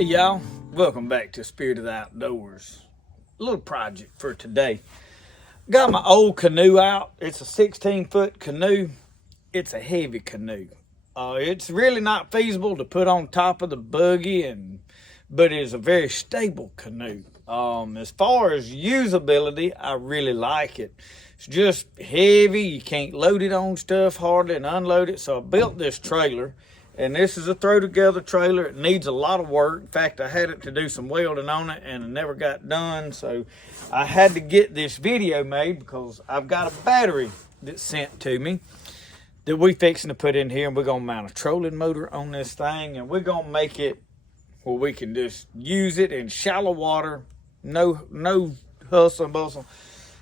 Hey y'all, welcome back to Spirit of the Outdoors. A little project for today. Got my old canoe out. It's a 16-foot canoe. It's a heavy canoe. It's really not feasible to put on top of the buggy, but it is a very stable canoe. As far as usability, I really like it. It's just heavy. You can't load it on stuff hardly and unload it. So I built this trailer. And this is a throw together trailer. It needs a lot of work. In fact, I had it to do some welding on it and it never got done. So I had to get this video made because I've got a battery that's sent to me that we fixing to put in here. And we're going to mount a trolling motor on this thing. And we're going to make it where we can just use it in shallow water. No hustle and bustle.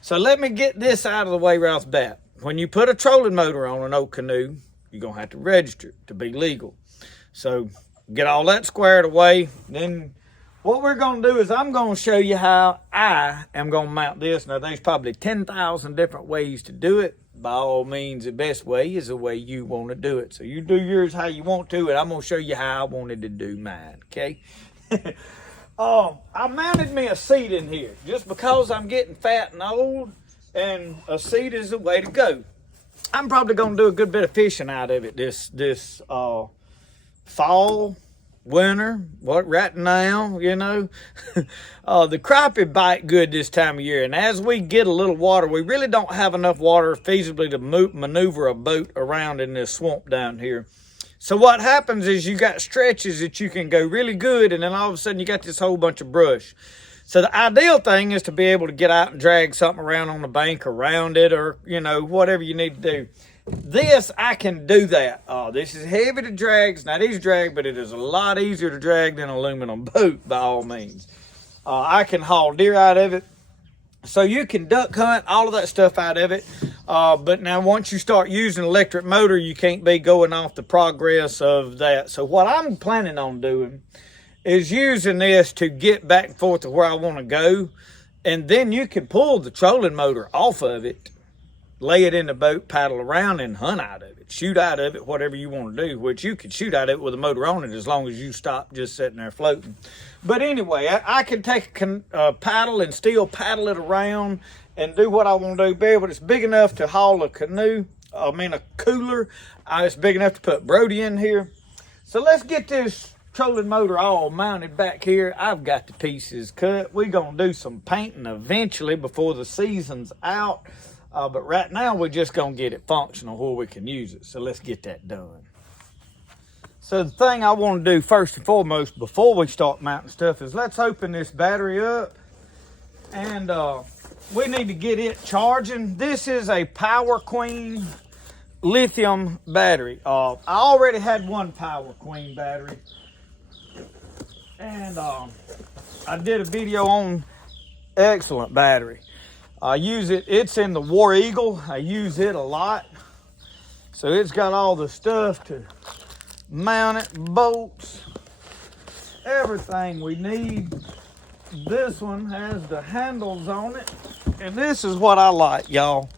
So let me get this out of the way right off the bat. When you put a trolling motor on an old canoe, you're going to have to register to be legal. So get all that squared away. Then what we're going to do is I'm going to show you how I am going to mount this. Now, there's probably 10,000 different ways to do it. By all means, the best way is the way you want to do it. So you do yours how you want to, and I'm going to show you how I wanted to do mine, okay? I mounted me a seat in here just because I'm getting fat and old, and a seat is the way to go. I'm probably going to do a good bit of fishing out of it this fall, winter, right now, you know. The crappie bite good this time of year. And as we get a little water, we really don't have enough water feasibly to maneuver a boat around in this swamp down here. So what happens is you got stretches that you can go really good, and then all of a sudden you got this whole bunch of brush. So the ideal thing is to be able to get out and drag something around on the bank around it, or, you know, whatever you need to do. This, I can do that. This is heavy to drag. It's not easy to drag, but it is a lot easier to drag than an aluminum boat, by all means. I can haul deer out of it. So you can duck hunt, all of that stuff out of it. But now once you start using an electric motor, you can't be going off the progress of that. So what I'm planning on doing is using this to get back and forth to where I want to go. And then you can pull the trolling motor off of it, lay it in the boat, paddle around, and hunt out of it. Shoot out of it, whatever you want to do, which you can shoot out of it with a motor on it as long as you stop just sitting there floating. But anyway, I can take a paddle and still paddle it around and do what I want to do. But it's big enough to haul a canoe, a cooler. It's big enough to put Brody in here. So let's get this trolling motor all mounted back here. I've got the pieces cut. We're going to do some painting eventually before the season's out. But right now, we're just going to get it functional where we can use it. So let's get that done. So the thing I want to do first and foremost before we start mounting stuff is let's open this battery up. And we need to get it charging. This is a PowerQueen Lithium Battery. I already had one PowerQueen battery. And I did a video on excellent battery. I use it, it's in the War Eagle. I use it a lot. So it's got all the stuff to mount it, bolts, everything we need. This one has the handles on it. And this is what I like, y'all.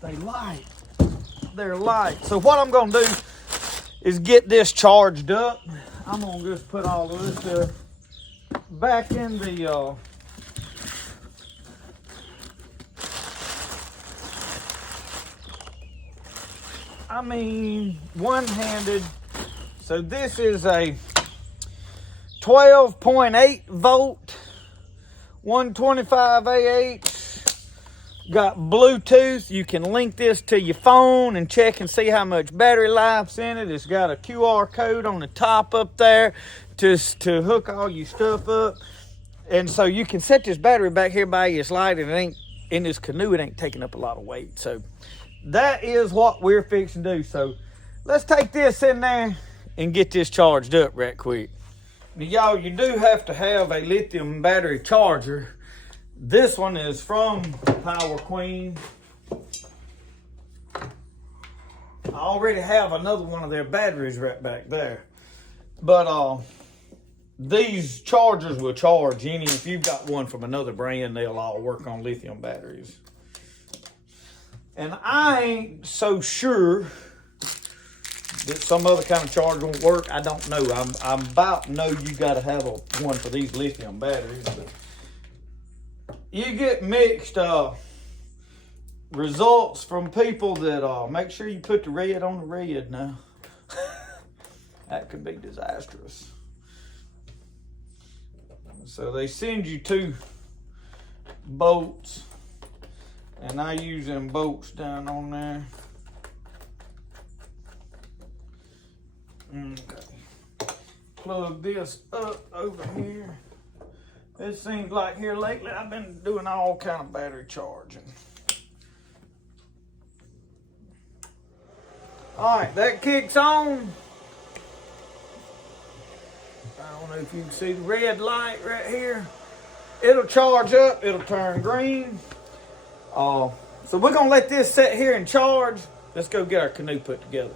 They're light. So what I'm gonna do is get this charged up. I'm gonna just put all of this stuff back in the one-handed. So this is a 12.8 volt, 125 AH. Got Bluetooth. You can link this to your phone and check and see how much battery life's in it. It's got a QR code on the top up there to hook all your stuff up. And so you can set this battery back here by your slide, and it ain't in this canoe, it ain't taking up a lot of weight. So that is what we're fixing to do. So let's take this in there and get this charged up right quick. Now, y'all, you do have to have a lithium battery charger. This one is from PowerQueen. I already have another one of their batteries right back there. But these chargers will charge any. If you've got one from another brand, they'll all work on lithium batteries. And I ain't so sure some other kind of charge won't work. I don't know. I'm about to know you got to have one for these lithium batteries. But you get mixed results from people that make sure you put the red on the red now. That could be disastrous. So they send you 2 bolts, and I use them bolts down on there. Okay. Plug this up over here. It seems like here lately I've been doing all kind of battery charging. All right, that kicks on. I don't know if you can see the red light right here. It'll charge up, it'll turn green. So we're gonna let this sit here and charge. Let's go get our canoe put together.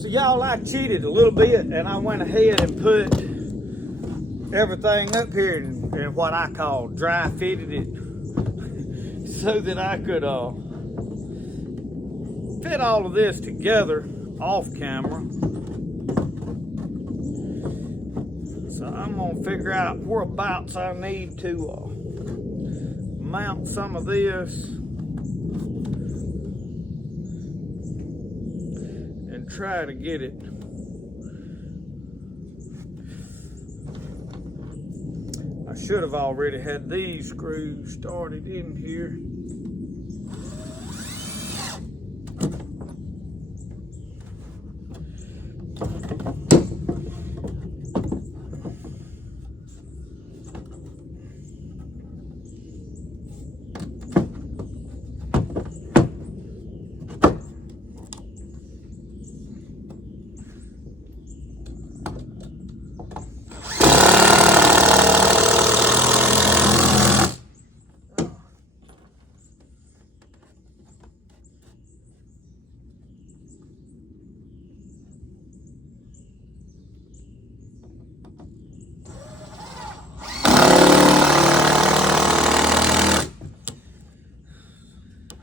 So y'all, I cheated a little bit, and I went ahead and put everything up here in what I call dry fitted it so that I could fit all of this together off camera. So I'm gonna figure out whereabouts I need to mount some of this and try to get it. I should have already had these screws started in here.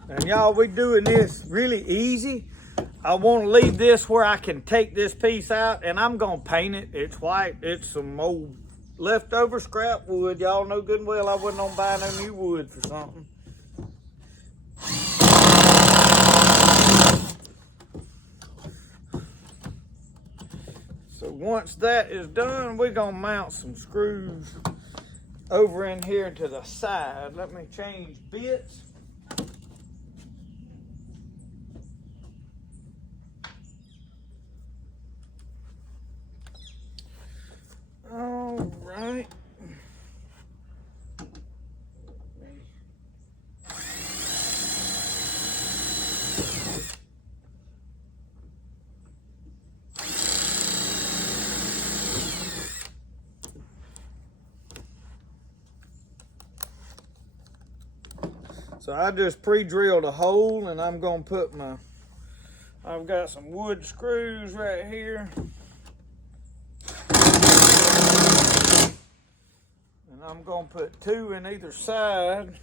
And y'all, we doing this really easy. I want to leave this where I can take this piece out, and I'm gonna paint it. It's white. It's some old leftover scrap wood. Y'all know good and well I wasn't gonna buy no new wood for something. So once that is done, we're gonna mount some screws over in here to the side. Let me change bits. All right. So I just pre-drilled a hole, and I'm gonna put I've got some wood screws right here. And I'm gonna put 2 in either side.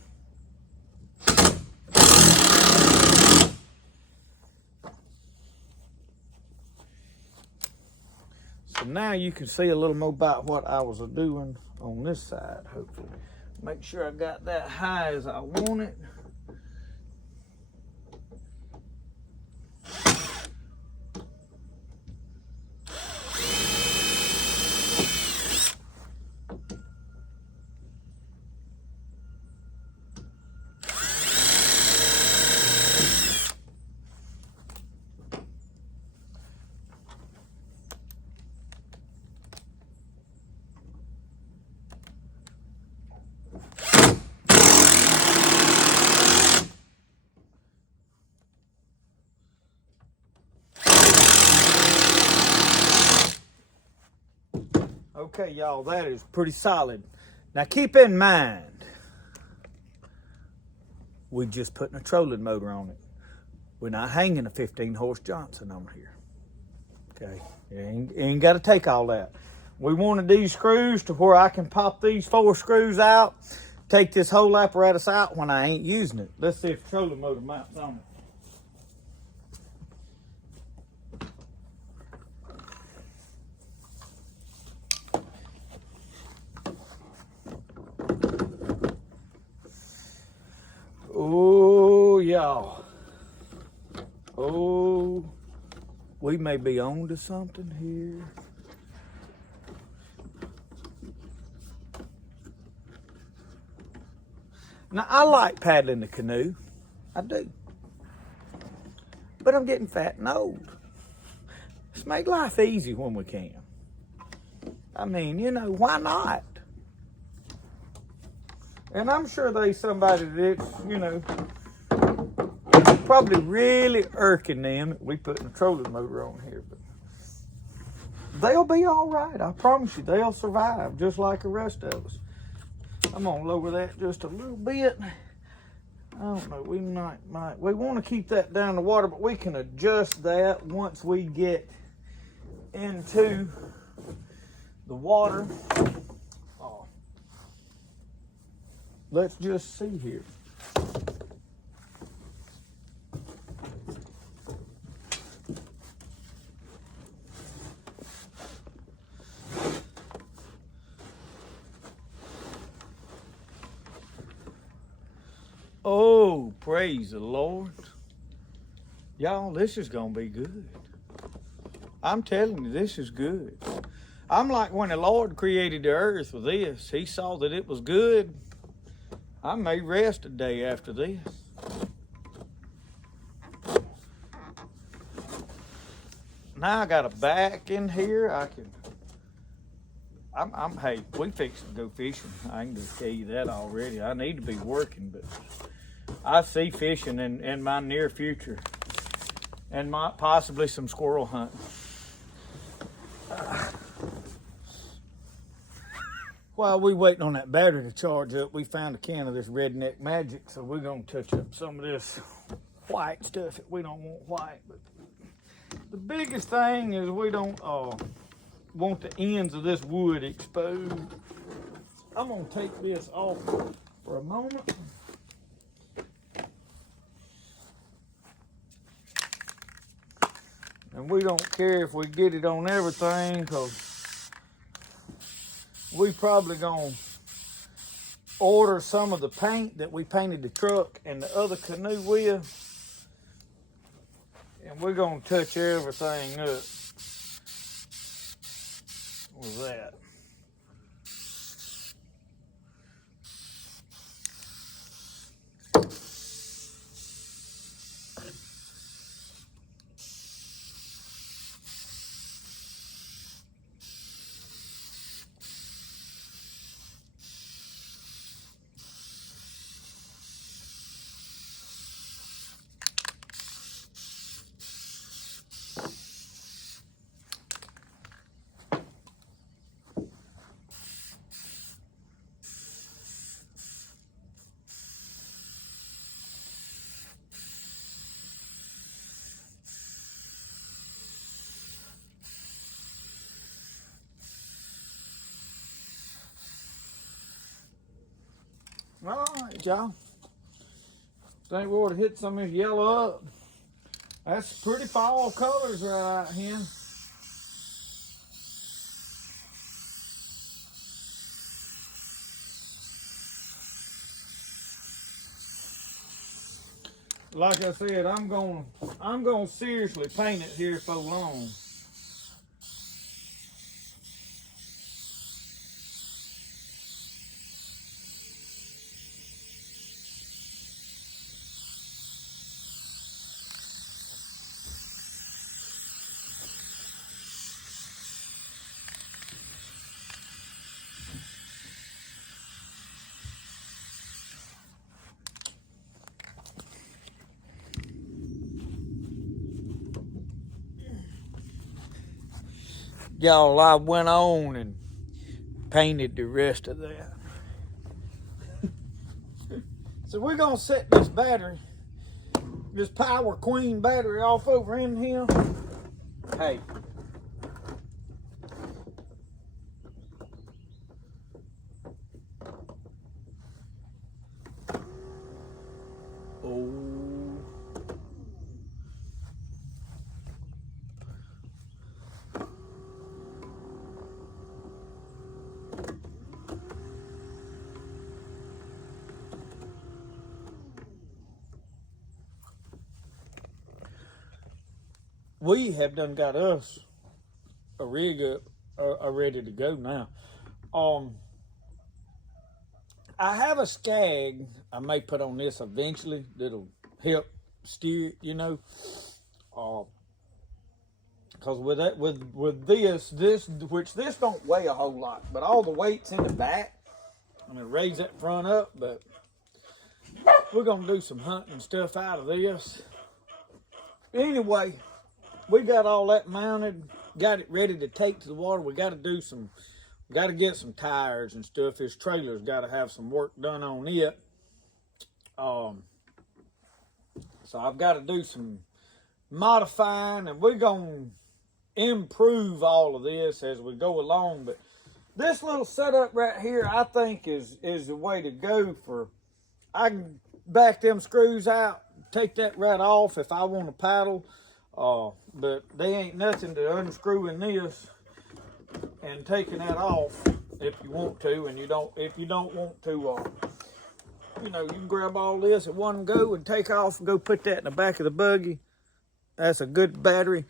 So now you can see a little more about what I was doing on this side, hopefully. Make sure I got that high as I want it. Okay, y'all, that is pretty solid. Now keep in mind, we're just putting a trolling motor on it. We're not hanging a 15 horse Johnson on here. Okay, you ain't got to take all that. We wanted these screws to where I can pop these 4 screws out, take this whole apparatus out when I ain't using it. Let's see if the trolling motor mounts on it. Oh, y'all. Oh, we may be on to something here. Now, I like paddling the canoe. I do. But I'm getting fat and old. Let's make life easy when we can. I mean, you know, why not? And I'm sure there's somebody that's, you know, probably really irking them that we putting a trolling motor on here. But they'll be all right. I promise you, they'll survive just like the rest of us. I'm gonna lower that just a little bit. I don't know, we might, we want to keep that down the water, but we can adjust that once we get into the water. Oh. Let's just see here. Oh, praise the Lord. Y'all, this is going to be good. I'm telling you, this is good. I'm like when the Lord created the earth with this. He saw that it was good. I may rest a day after this. Now I got a back in here. Hey, we fixing to go fishing. I can just tell you that already. I need to be working, but I see fishing in my near future, and possibly some squirrel hunting. While we waiting on that battery to charge up, we found a can of this Redneck Magic, so we're gonna touch up some of this white stuff that we don't want white. But the biggest thing is we don't want the ends of this wood exposed. I'm gonna take this off for a moment. And we don't care if we get it on everything, because we probably gonna order some of the paint that we painted the truck and the other canoe with, and we're gonna touch everything up with that. All right, y'all. Think we ought to hit some of this yellow up. That's pretty fall colors right out here. Like I said, I'm gonna seriously paint it here for long. Y'all, I went on and painted the rest of that. So we're gonna set this battery, this PowerQueen battery off over in here. Hey. Oh. We have done got us a rig up, ready to go now. I have a skag I may put on this eventually that'll help steer it, you know. Because with that, with this which this don't weigh a whole lot, but all the weight's in the back. I'm gonna raise that front up, but we're gonna do some hunting stuff out of this. Anyway, we got all that mounted, got it ready to take to the water. We got to get some tires and stuff. This trailer's got to have some work done on it. So I've got to do some modifying, and we're gonna improve all of this as we go along. But this little setup right here, I think is the way to go. For I can back them screws out, take that right off if I want to paddle. But they ain't nothing to unscrewing this and taking that off if you want to, and if you don't want to, you know, you can grab all this at one go and take off and go put that in the back of the buggy. That's a good battery.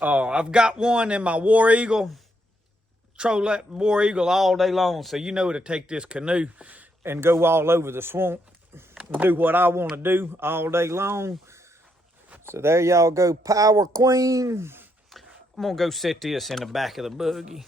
I've got one in my War Eagle. Troll that War Eagle all day long, so you know to take this Canoe and go all over the swamp and do what I want to do all day long. So there y'all go, PowerQueen. I'm gonna go set this in the back of the buggy.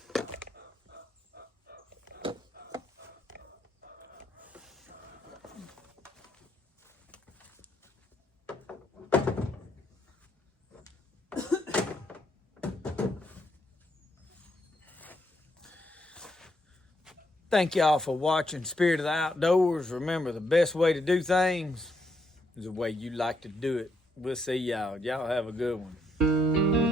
Thank y'all for watching Spirit of the Outdoors. Remember, the best way to do things is the way you like to do it. We'll see y'all. Y'all have a good one.